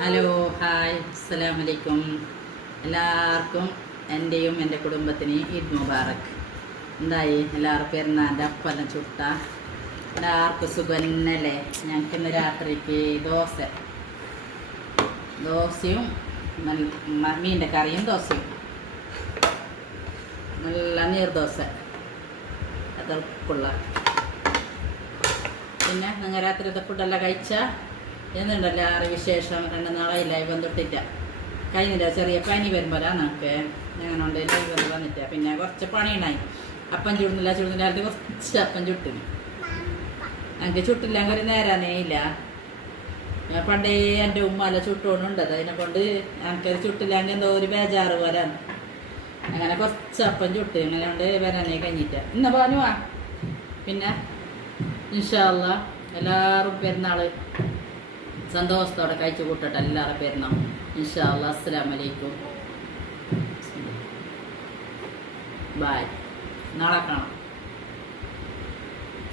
Hello hi അസ്സലാമു അലൈക്കും. എല്ലാവർക്കും എൻ്റെയും എൻ്റെ കുടുംബത്തിനെയും ഈദ് മുബാറക്. എന്തായി എല്ലാവർക്കും പെരുന്നാൻ്റെ അപ്പെല്ലാം ചുട്ട എല്ലാവർക്കും സുഖന്നല്ലേ? ഞങ്ങൾക്ക് ഇന്ന് രാത്രിക്ക് ദോശയും മീൻ്റെ കറിയും ദോശയും നല്ല നീർദോശ അതൊക്കെയുള്ള. പിന്നെ നിങ്ങൾ രാത്രിത്തെ ഫുഡെല്ലാം കഴിച്ചാൽ എന്നുണ്ടല്ലോ ആറ് വിശേഷം 2 നാളായില്ലായി വന്നിട്ടില്ല. കഴിഞ്ഞില്ല, ചെറിയ പനി വരുമ്പോഴാണ് നമുക്ക് അങ്ങനെ ഉണ്ട് ലൈവ് വന്നിട്ട്. പിന്നെ കുറച്ച് പണിയുണ്ടായി. അപ്പം ചുടുന്നില്ല കുറച്ച് അപ്പം ചുട്ടിന്. എനിക്ക് ചുട്ടില്ലെങ്കിൽ ഒരു നേരാനേ ഇല്ല. പണ്ടേ എൻ്റെ ഉമ്മല ചുട്ടുകൊണ്ടുണ്ടത്, അതിനെ കൊണ്ട് എനിക്കത് ചുട്ടില്ലെങ്കിൽ എന്തോ ഒരു ബേജാറ് വരാൻ. അങ്ങനെ കുറച്ച് അപ്പം ചുട്ട് അങ്ങനെ കൊണ്ട് വരാനേ കഴിഞ്ഞിട്ട് ഇന്ന് പറഞ്ഞുവാ. പിന്നെ ഇൻഷാ അല്ലാ എല്ലാവരും പെരുന്നാൾ സന്തോഷത്തോടെ കഴിച്ചു കൂട്ടട്ടെ. എല്ലാവരും പെരുന്നാൾ ഇൻഷാ അല്ലാ. അസ്സലാമു അലൈക്കും. ബായ്. നാളെ കാണാം.